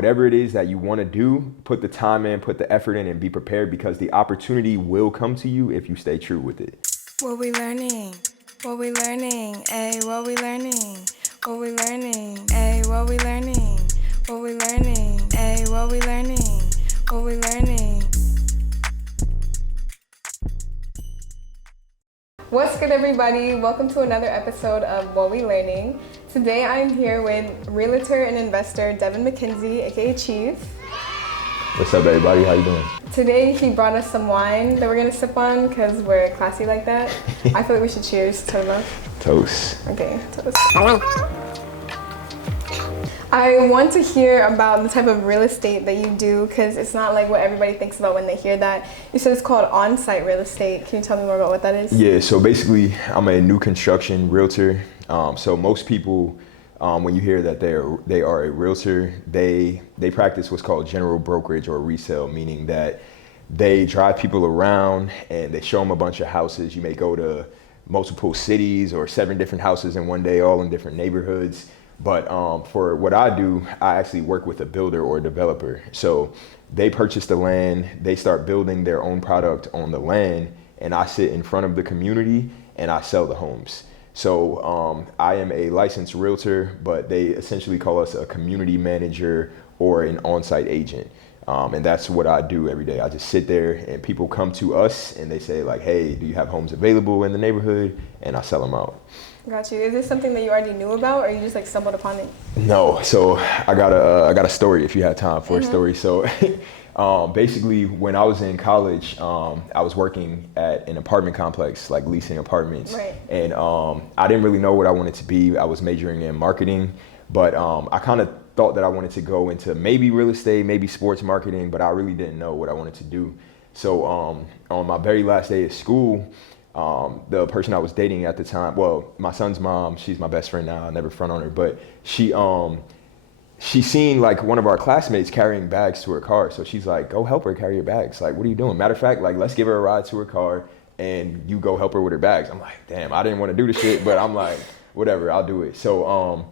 Whatever it is that you want to do, put the time in, put the effort in, and be prepared because the opportunity will come to you if you stay true with it. What we learning? What we learning? Ayy, what we learning? What we learning? Ayy, what we learning? What we learning? Ayy, what we learning? What we learning? What's good, everybody? Welcome to another episode of What We Learning. Today I'm here with Realtor and investor Devin McKenzie, aka Chief. What's up, everybody? How you doing? Today he brought us some wine that we're gonna sip on because we're classy like that. I feel like we should cheers to love. Toast. Okay, toast. I want to hear about the type of real estate that you do because it's not like what everybody thinks about when they hear that. You said it's called on-site real estate. Can you tell me more about what that is? Yeah, so basically I'm a new construction realtor. So most people, when you hear that they are a realtor, they practice what's called general brokerage or resale, meaning that they drive people around and they show them a bunch of houses. You may go to multiple cities or 7 different houses in one day, all in different neighborhoods. But for what I do, I actually work with a builder or a developer. So they purchase the land, they start building their own product on the land, and I sit in front of the community and I sell the homes. So I am a licensed realtor, but they essentially call us a community manager or an on-site agent. And that's what I do every day. I just sit there and people come to us and they say like, hey, do you have homes available in the neighborhood? And I sell them out. Got you. Is this something that you already knew about, or you just like stumbled upon it? No. So I got a story if you had time for a story. So basically, when I was in college, I was working at an apartment complex, like leasing apartments. Right. And I didn't really know what I wanted to be. I was majoring in marketing, but I kind of thought that I wanted to go into maybe real estate, maybe sports marketing, but I really didn't know what I wanted to do. So on my very last day of school, the person I was dating at the time, well, my son's mom, she's my best friend now, I never front on her, but she seen like one of our classmates carrying bags to her car. So she's like, go help her carry your bags. Like, what are you doing? Matter of fact, like, let's give her a ride to her car and you go help her with her bags. I'm like, damn, I didn't want to do the shit, but I'm like, whatever, I'll do it. So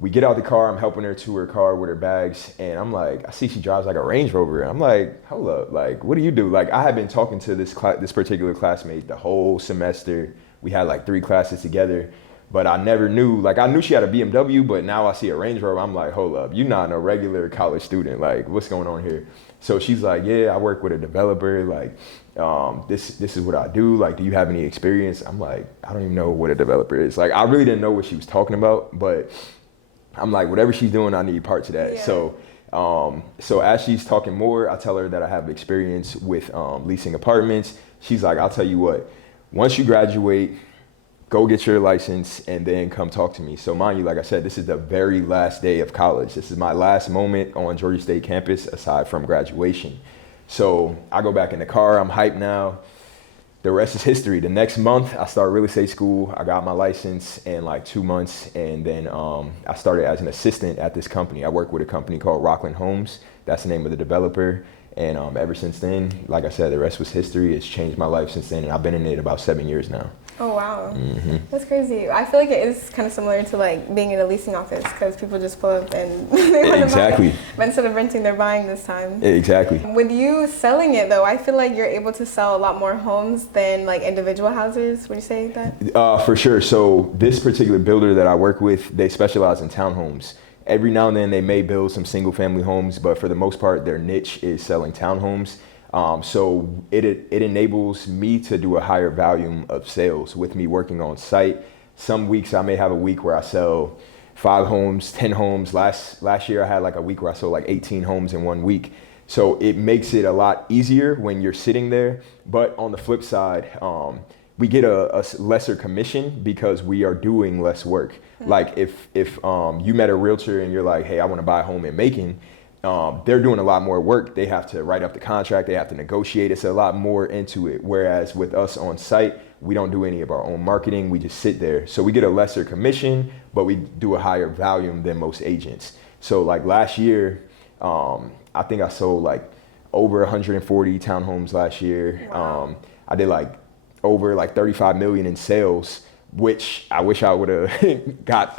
we get out the car, I'm helping her to her car with her bags, and I'm like, I see she drives like a Range Rover. I'm like, hold up, like, what do you do? Like, I had been talking to this particular classmate the whole semester. We had like 3 classes together, but I never knew, like, I knew she had a BMW, but now I see a Range Rover. I'm like, hold up, you're not a regular college student. Like, what's going on here? So she's like, yeah, I work with a developer. Like, this is what I do. Like, do you have any experience? I'm like, I don't even know what a developer is. Like, I really didn't know what she was talking about, but I'm like, whatever she's doing, I need parts of that. Yeah. So as she's talking more, I tell her that I have experience with leasing apartments. She's like, I'll tell you what, once you graduate, go get your license and then come talk to me. So mind you, like I said, this is the very last day of college. This is my last moment on Georgia State campus aside from graduation. So I go back in the car, I'm hyped now. The rest is history. The next month, I start real estate school. I got my license in like 2 months, and then I started as an assistant at this company. I work with a company called Rockland Homes. That's the name of the developer. And ever since then, like I said, the rest was history. It's changed my life since then, and I've been in it about 7 years now. Oh, wow. That's crazy. I feel like it is kind of similar to like being in a leasing office because people just pull up and they want Exactly. to buy. But instead of renting, they're buying this time. Exactly. With you selling it though, I feel like you're able to sell a lot more homes than like individual houses. Would you say that? For sure. So this particular builder that I work with, they specialize in townhomes. Every now and then they may build some single family homes, but for the most part, their niche is selling townhomes. So it enables me to do a higher volume of sales with me working on site. Some weeks I may have a week where I sell 5 homes, 10 homes. Last year I had like a week where I sold like 18 homes in 1 week. So it makes it a lot easier when you're sitting there. But on the flip side, we get a lesser commission because we are doing less work. Mm-hmm. Like if you met a realtor and you're like, hey, I want to buy a home in Macon, they're doing a lot more work. They have to write up the contract. They have to negotiate. It's a lot more into it. Whereas with us on site, we don't do any of our own marketing. We just sit there. So we get a lesser commission, but we do a higher volume than most agents. So like last year, I think I sold like over 140 townhomes last year. Wow. I did like over like 35 million in sales, which I wish I would have got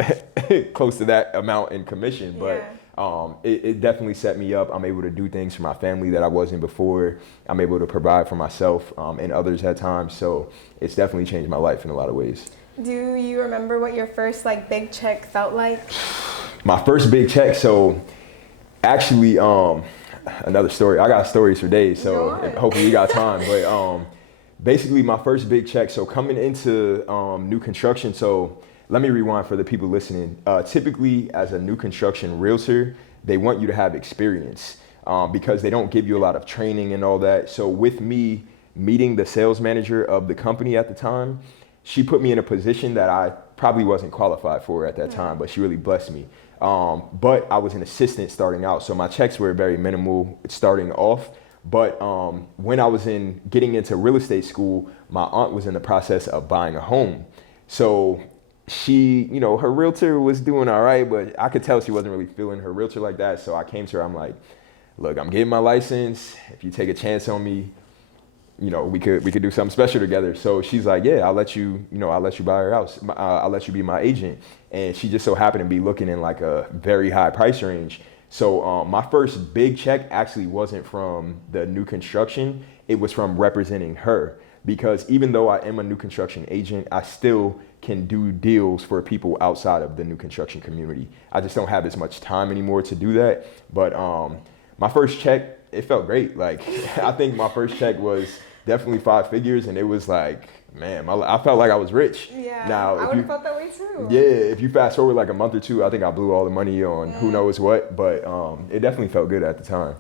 close to that amount in commission, but it definitely set me up. I'm able to do things for my family that I wasn't before. I'm able to provide for myself and others at times. So it's definitely changed my life in a lot of ways. Do you remember what your first like big check felt like? My first big check. So actually, another story. I got stories for days. So hopefully you got time. But basically, my first big check. So coming into new construction. So let me rewind for the people listening. Typically, as a new construction realtor, they want you to have experience because they don't give you a lot of training and all that. So with me meeting the sales manager of the company at the time, she put me in a position that I probably wasn't qualified for at that time, but she really blessed me. But I was an assistant starting out, so my checks were very minimal starting off. But when I was getting into real estate school, my aunt was in the process of buying a home. So she, her realtor was doing all right, but I could tell she wasn't really feeling her realtor like that. So I came to her, I'm like, look, I'm getting my license. If you take a chance on me, we could do something special together. So she's like, yeah, I'll let you buy her house. I'll let you be my agent. And she just so happened to be looking in like a very high price range. So my first big check actually wasn't from the new construction. It was from representing her. Because even though I am a new construction agent, I still can do deals for people outside of the new construction community. I just don't have as much time anymore to do that. But my first check, it felt great. Like, I think my first check was definitely 5 figures, and it was like, man, I felt like I was rich. Yeah, now, I would have felt that way too. Yeah, if you fast forward like a month or two, I think I blew all the money on who knows what, but it definitely felt good at the time,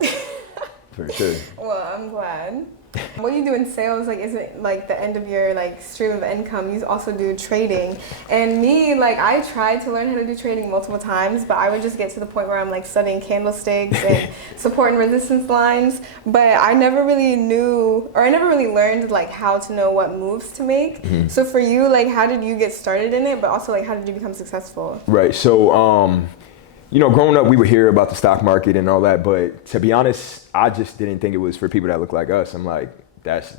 for sure. Well, I'm glad. What you do in sales, like, isn't like the end of your like stream of income. You also do trading. And me, like, I tried to learn how to do trading multiple times, but I would just get to the point where I'm like studying candlesticks and support and resistance lines. But I never really knew, or I never really learned like how to know what moves to make. Mm-hmm. So for you, like, how did you get started in it? But also, like, how did you become successful? Right. So, growing up, we would hear about the stock market and all that, but to be honest, I just didn't think it was for people that look like us. I'm like,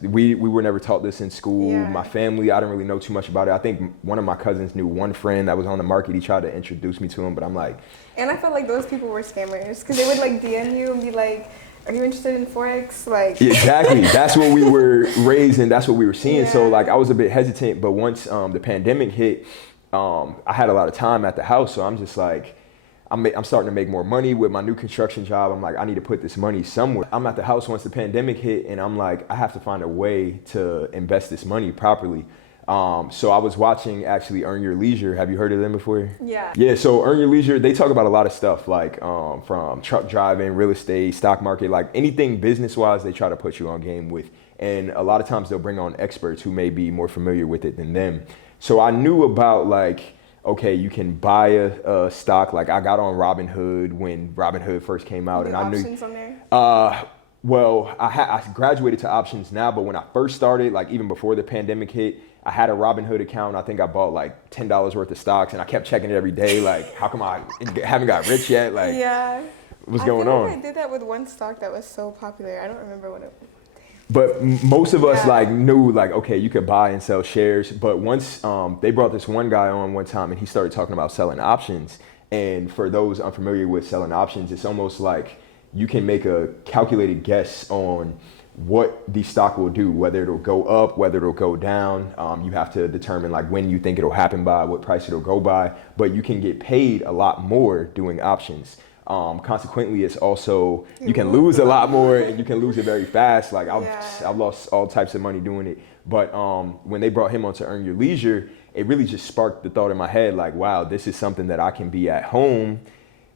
we were never taught this in school. Yeah. My family, I didn't really know too much about it. I think one of my cousins knew one friend that was on the market. He tried to introduce me to him, but I'm like. And I felt like those people were scammers because they would like DM you and be like, are you interested in Forex? Like. Exactly. That's what we were raised and that's what we were seeing. Yeah. So like I was a bit hesitant, but once the pandemic hit, I had a lot of time at the house. So I'm just like, I'm starting to make more money with my new construction job. I'm like, I need to put this money somewhere. I'm at the house once the pandemic hit and I'm like, I have to find a way to invest this money properly. So I was watching actually Earn Your Leisure. Have you heard of them before? Yeah. Yeah, so Earn Your Leisure, they talk about a lot of stuff like from truck driving, real estate, stock market, like anything business-wise, they try to put you on game with. And a lot of times they'll bring on experts who may be more familiar with it than them. So I knew about like, okay, you can buy a stock. Like I got on Robinhood when Robinhood first came out, and I knew. Options on there? Well, I graduated to options now, but when I first started, like even before the pandemic hit, I had a Robinhood account. I think I bought like $10 worth of stocks, and I kept checking it every day. Like, how come I haven't got rich yet? Like, yeah, what's going on? I did that with one stock that was so popular. I don't remember what it was. But most of us like knew like, okay, you could buy and sell shares. But once they brought this one guy on one time and he started talking about selling options. And for those unfamiliar with selling options, it's almost like you can make a calculated guess on what the stock will do, whether it'll go up, whether it'll go down. You have to determine like when you think it'll happen by, what price it'll go by. But you can get paid a lot more doing options. Consequently, it's also, you can lose a lot more and you can lose it very fast. Like I've lost all types of money doing it. But when they brought him on to Earn Your Leisure, it really just sparked the thought in my head, like, wow, this is something that I can be at home,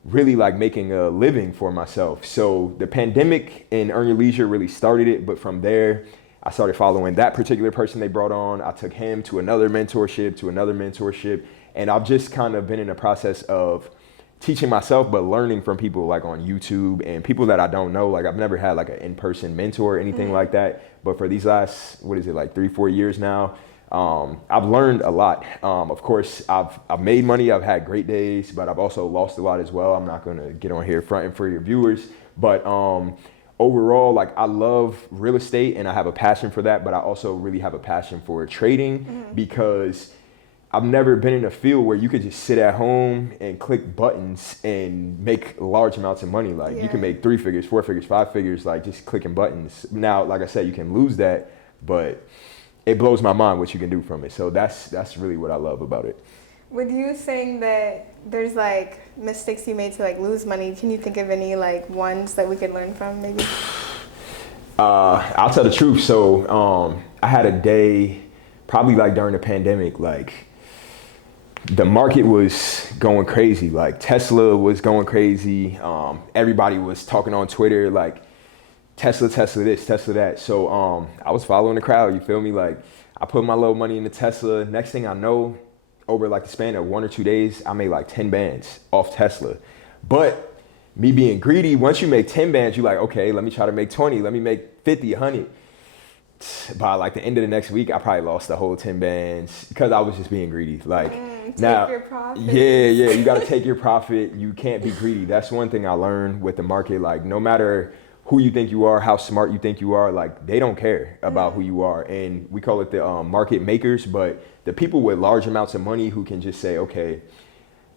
really like making a living for myself. So the pandemic and Earn Your Leisure really started it. But from there, I started following that particular person they brought on. I took him to another mentorship. And I've just kind of been in the process of teaching myself, but learning from people like on YouTube and people that I don't know. Like I've never had like an in-person mentor or anything like that. But for these last, like 3-4 years now, I've learned a lot. Of course, I've made money. I've had great days, but I've also lost a lot as well. I'm not going to get on here fronting for your viewers, but overall, like I love real estate and I have a passion for that, but I also really have a passion for trading because I've never been in a field where you could just sit at home and click buttons and make large amounts of money. Like you can make 3 figures, 4 figures, 5 figures, like just clicking buttons. Now, like I said, you can lose that, but it blows my mind what you can do from it. So that's really what I love about it. With you saying that there's like mistakes you made to like lose money, can you think of any like ones that we could learn from maybe? I'll tell the truth. So I had a day, probably like during the pandemic, like the market was going crazy. Like Tesla was going crazy. Everybody was talking on Twitter like Tesla this, Tesla that. So I was following the crowd. You feel me? Like I put my little money into Tesla. Next thing I know, over like the span of 1 or 2 days, I made like 10 bands off Tesla. But me being greedy, once you make 10 bands, you're like, okay, let me try to make 20. Let me make 50, 100. By like the end of the next week, I probably lost the whole 10 bands because I was just being greedy. Like take your profit. Yeah, you got to take your profit. You can't be greedy. That's one thing I learned with the market. Like no matter who you think you are, how smart you think you are, like they don't care about who you are. And we call it the market makers, but the people with large amounts of money who can just say, okay,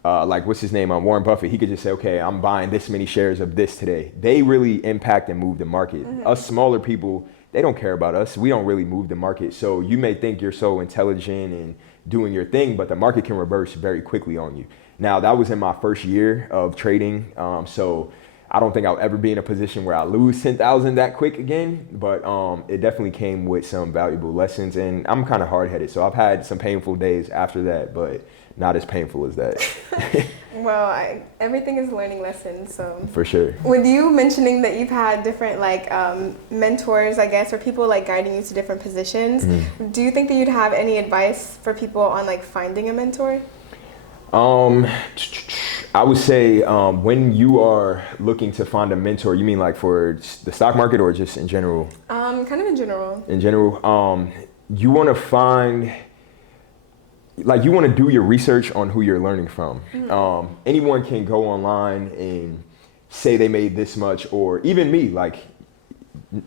like what's his name, Warren Buffett, he could just say, okay, I'm buying this many shares of this today. They really impact and move the market. Us smaller people, they don't care about us. We don't really move the market. So you may think you're so intelligent and doing your thing, but the market can reverse very quickly on you. Now that was in my first year of trading. So I don't think I'll ever be in a position where I lose 10,000 that quick again, but it definitely came with some valuable lessons, and I'm kind of hard-headed. So I've had some painful days after that, but not as painful as that. Well, everything is a learning lesson, so. For sure. With you mentioning that you've had different like mentors, I guess, or people like guiding you to different positions, do you think that you'd have any advice for people on like finding a mentor? I would say when you are looking to find a mentor, you mean like for the stock market or just in general? Kind of in general. In general, you want to find, like you want to do your research on who you're learning from. Anyone can go online and say they made this much, or even me, like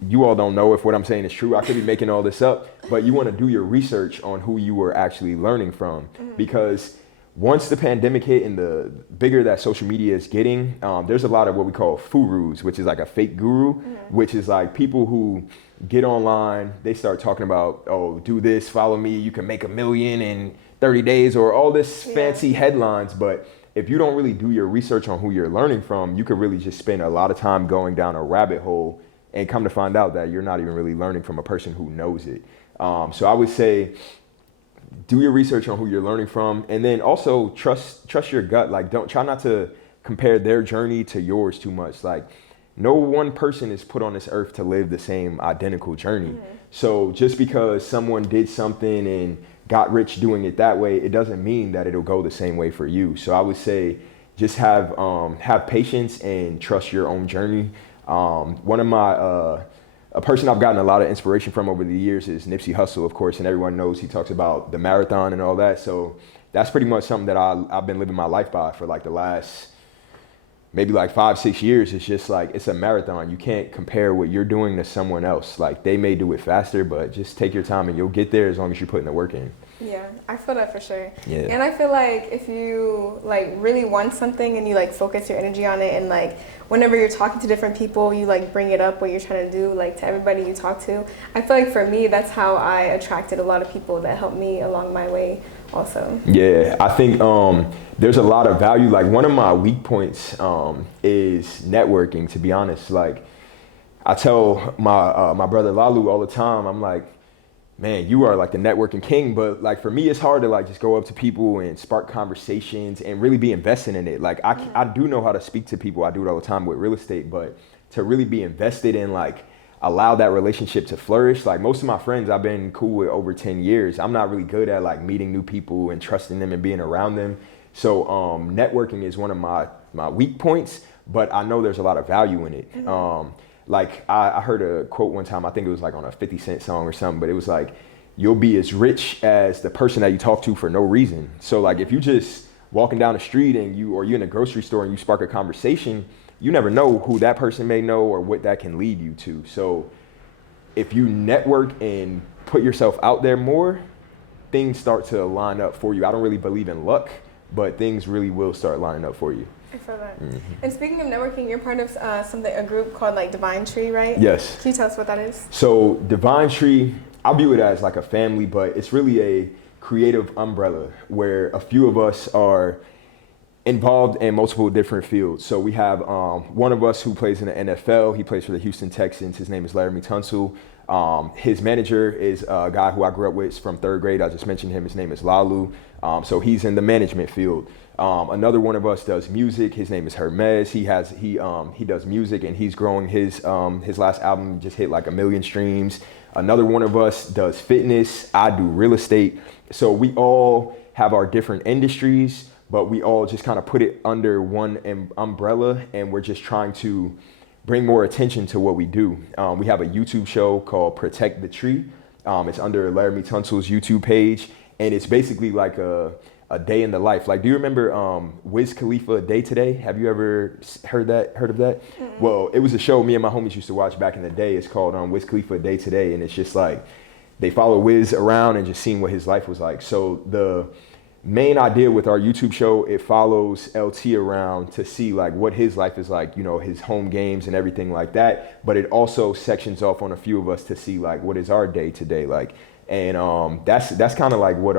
you all don't know if what I'm saying is true. I could be making all this up, but you want to do your research on who you were actually learning from, because once the pandemic hit and the bigger that social media is getting, there's a lot of what we call gurus, which is like a fake guru, which is like people who get online, they start talking about, oh, do this, follow me, you can make $1 million in 30 days or all this fancy headlines. But if you don't really do your research on who you're learning from, you could really just spend a lot of time going down a rabbit hole and come to find out that you're not even really learning from a person who knows it. So I would say, do your research on who you're learning from, and then also trust your gut. Like try not to compare their journey to yours too much. Like no one person is put on this earth to live the same identical journey. So just because someone did something and got rich doing it that way, it doesn't mean that it'll go the same way for you. So I would say just have patience and trust your own journey. One of my a person I've gotten a lot of inspiration from over the years is Nipsey Hussle, of course, and everyone knows he talks about the marathon and all that. So that's pretty much something that I've been living my life by for like the last maybe like 5-6 years. It's just like, it's a marathon. You can't compare what you're doing to someone else. Like they may do it faster, but just take your time and you'll get there as long as you're putting the work in. Yeah, I feel that for sure. Yeah. And I feel like if you like really want something and you like focus your energy on it, and like whenever you're talking to different people, you like bring it up what you're trying to do, like to everybody you talk to. I feel like for me, that's how I attracted a lot of people that helped me along my way also. Yeah, I think there's a lot of value. Like one of my weak points is networking, to be honest. Like I tell my brother Lalu all the time, I'm like, man, you are like the networking king. But like for me, it's hard to like just go up to people and spark conversations and really be invested in it. Like I do know how to speak to people. I do it all the time with real estate, but to really be invested in like allow that relationship to flourish. Like most of my friends I've been cool with over 10 years. I'm not really good at like meeting new people and trusting them and being around them. So networking is one of my weak points, but I know there's a lot of value in it. Like I heard a quote one time, I think it was like on a 50 Cent song or something, but it was like, you'll be as rich as the person that you talk to for no reason. So like if you just walking down the street and you're in a grocery store and you spark a conversation, you never know who that person may know or what that can lead you to. So if you network and put yourself out there more, things start to line up for you. I don't really believe in luck, but things really will start lining up for you. I feel that. And speaking of networking, you're part of a group called like Divine Tree, right? Yes. Can you tell us what that is? So Divine Tree, I view it as like a family, but it's really a creative umbrella where a few of us are involved in multiple different fields. So we have one of us who plays in the NFL. He plays for the Houston Texans. His name is Larry Tunsil. His manager is a guy who I grew up with from third grade. I just mentioned him. His name is Lalu. So he's in the management field. Another one of us does music. His name is Hermes. He does music, and he's growing his last album just hit like 1 million streams. Another one of us does fitness. I do real estate. So we all have our different industries, but we all just kind of put it under one umbrella, and we're just trying to bring more attention to what we do. We have a YouTube show called Protect the Tree. It's under Laramie Tunsil's YouTube page, and it's basically like a day in the life. Like, do you remember Wiz Khalifa Day Today? Have you ever heard of that? Mm-hmm. Well, it was a show me and my homies used to watch back in the day. It's called Wiz Khalifa Day Today, and it's just like they follow Wiz around and just seeing what his life was like. So the main idea with our YouTube show, it follows LT around to see like what his life is like, you know, his home games and everything like that. But it also sections off on a few of us to see like what is our day to day like. And that's kind of like what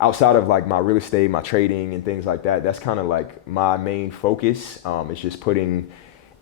outside of like my real estate, my trading and things like that, that's kind of like my main focus. Is just putting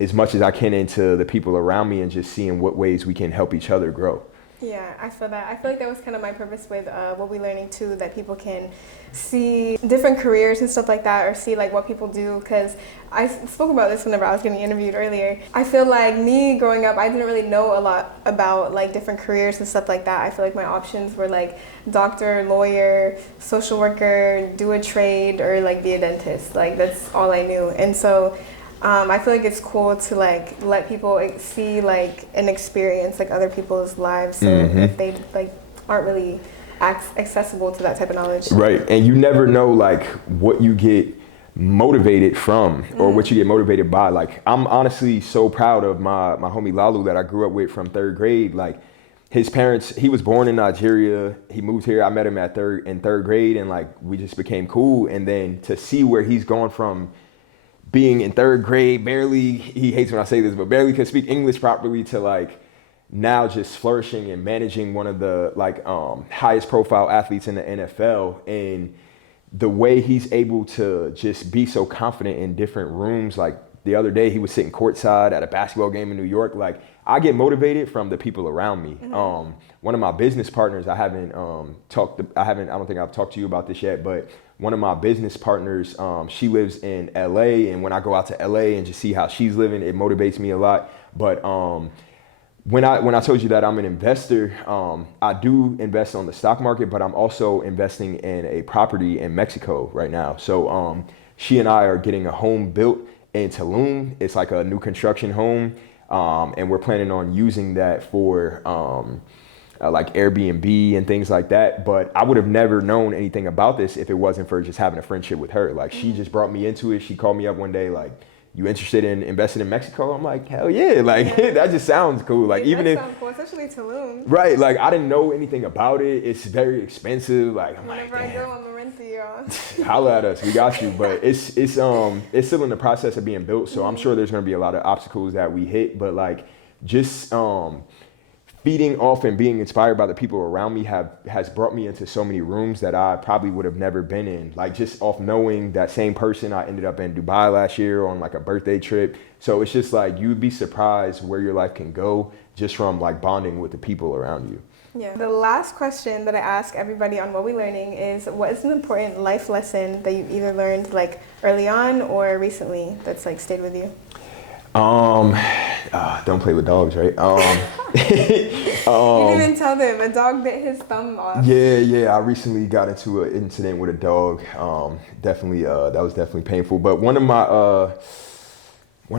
as much as I can into the people around me and just seeing what ways we can help each other grow. Yeah, I feel that. I feel like that was kind of my purpose with What We Learning too, that people can see different careers and stuff like that, or see like what people do. Because I spoke about this whenever I was getting interviewed earlier. I feel like me growing up, I didn't really know a lot about like different careers and stuff like that. I feel like my options were like doctor, lawyer, social worker, do a trade, or like be a dentist. Like that's all I knew. And so I feel like it's cool to like let people see like and experience like other people's lives, so if they like aren't really accessible to that type of knowledge. Right, and you never know like what you get motivated from or what you get motivated by. Like I'm honestly so proud of my homie Lalu that I grew up with from third grade. Like his parents, he was born in Nigeria. He moved here. I met him in third grade, and like we just became cool. And then to see where he's gone from being in third grade, barely, he hates when I say this, but barely could speak English properly, to like now just flourishing and managing one of the like highest profile athletes in the NFL. And the way he's able to just be so confident in different rooms. Like the other day he was sitting courtside at a basketball game in New York. Like I get motivated from the people around me. One of my business partners, I don't think I've talked to you about this yet, but one of my business partners, she lives in LA, and when I go out to LA and just see how she's living, it motivates me a lot. But when I told you that I'm an investor, I do invest on the stock market, but I'm also investing in a property in Mexico right now. So she and I are getting a home built in Tulum. It's like a new construction home, and we're planning on using that for like Airbnb and things like that. But I would have never known anything about this if it wasn't for just having a friendship with her. Like she just brought me into it. She called me up one day like, "You interested in investing in Mexico?" I'm like, hell yeah. Like that just sounds cool. Like even if, cool, especially Tulum. Right. Like I didn't know anything about it. It's very expensive. Like I'm whenever like, I go, I'm gonna rent you. Holla at us. We got you. But it's still in the process of being built. So I'm sure there's going to be a lot of obstacles that we hit, but like just, feeding off and being inspired by the people around me has brought me into so many rooms that I probably would have never been in. Like just off knowing that same person, I ended up in Dubai last year on like a birthday trip. So it's just like you'd be surprised where your life can go just from like bonding with the people around you. Yeah. The last question that I ask everybody on What We Learning is, what is an important life lesson that you either learned like early on or recently that's like stayed with you? Don't play with dogs, right? You didn't even tell them a dog bit his thumb off. Yeah. I recently got into an incident with a dog. Definitely, that was definitely painful. But one of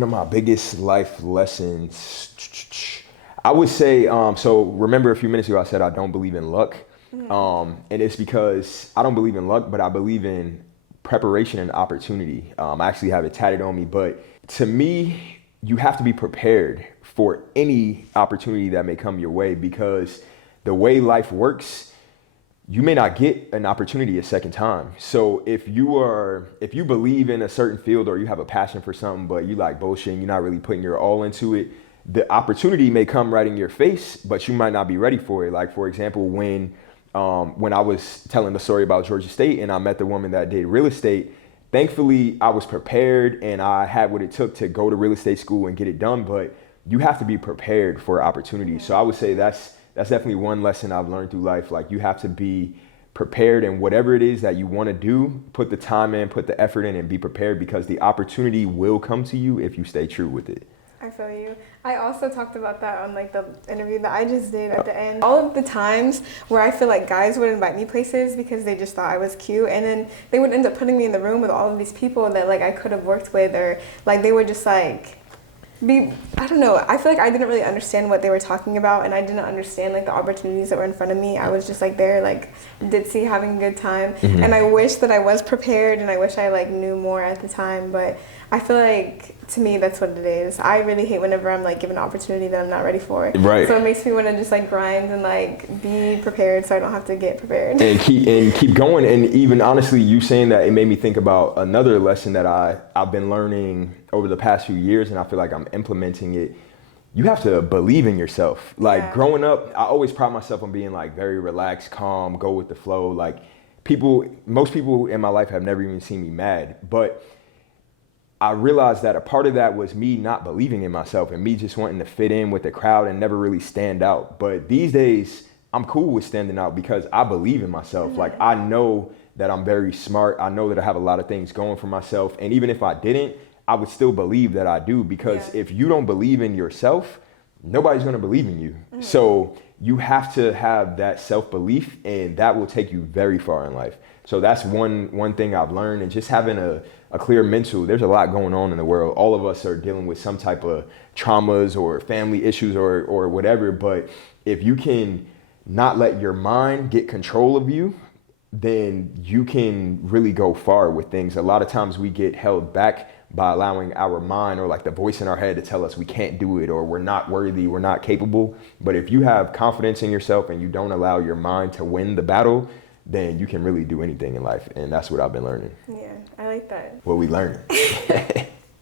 my biggest life lessons, I would say. So remember a few minutes ago I said I don't believe in luck, and it's because I don't believe in luck, but I believe in preparation and opportunity. I actually have it tatted on me, but to me, you have to be prepared for any opportunity that may come your way, because the way life works, you may not get an opportunity a second time. So if you believe in a certain field or you have a passion for something, but you like bullshit and you're not really putting your all into it, the opportunity may come right in your face, but you might not be ready for it. Like, for example, when I was telling the story about Georgia State and I met the woman that did real estate, thankfully I was prepared and I had what it took to go to real estate school and get it done. But you have to be prepared for opportunities. So I would say that's definitely one lesson I've learned through life. Like, you have to be prepared, and whatever it is that you want to do, put the time in, put the effort in, and be prepared, because the opportunity will come to you if you stay true with it. I feel you. I also talked about that on like the interview that I just did at the end. All of the times where I feel like guys would invite me places because they just thought I was cute, and then they would end up putting me in the room with all of these people that like I could have worked with, or like they would just like I don't know. I feel like I didn't really understand what they were talking about, and I didn't understand like the opportunities that were in front of me. I was just like there, like ditzy, having a good time. Mm-hmm. And I wish that I was prepared, and I wish I like knew more at the time. But I feel like to me that's what it is. I really hate whenever I'm like given an opportunity that I'm not ready for. Right. So it makes me want to just like grind and like be prepared, so I don't have to get prepared. And keep going. And even honestly, you saying that, it made me think about another lesson that I've been learning over the past few years, and I feel like I'm implementing it. You have to believe in yourself. Like, growing up, I always pride myself on being like very relaxed, calm, go with the flow. Like, most people in my life have never even seen me mad, but I realized that a part of that was me not believing in myself and me just wanting to fit in with the crowd and never really stand out. But these days, I'm cool with standing out because I believe in myself. Mm-hmm. Like, I know that I'm very smart. I know that I have a lot of things going for myself. And even if I didn't, I would still believe that I do, because if you don't believe in yourself, nobody's going to believe in you. Mm-hmm. So you have to have that self-belief, and that will take you very far in life. So that's one thing I've learned, and just having a clear mental. There's a lot going on in the world. All of us are dealing with some type of traumas or family issues or whatever. But if you can not let your mind get control of you, then you can really go far with things. A lot of times we get held back by allowing our mind, or like the voice in our head, to tell us we can't do it, or we're not worthy, we're not capable. But if you have confidence in yourself and you don't allow your mind to win the battle, then you can really do anything in life. And that's what I've been learning. Yeah, I like that. What we learning.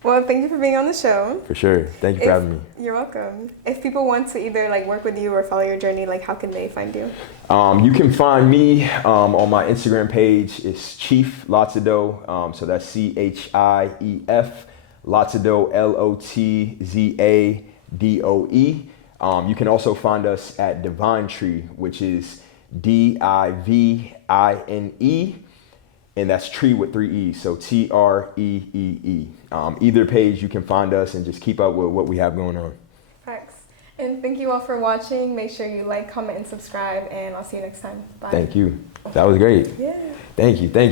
Well, thank you for being on the show. For sure. Thank you for having me. You're welcome. If people want to either like work with you or follow your journey, like how can they find you? You can find me on my Instagram page. It's Chief Lotzadoe. So that's CHIEF Lotzadoe, LOTZADOE. You can also find us at Divine Tree, which is DIVINE, and that's tree with 3 E's, so TREEE. Either page you can find us and just keep up with what we have going on. Thanks. And thank you all for watching. Make sure you like, comment, and subscribe, and I'll see you next time. Bye. Thank you. That was great. Yeah. Thank you.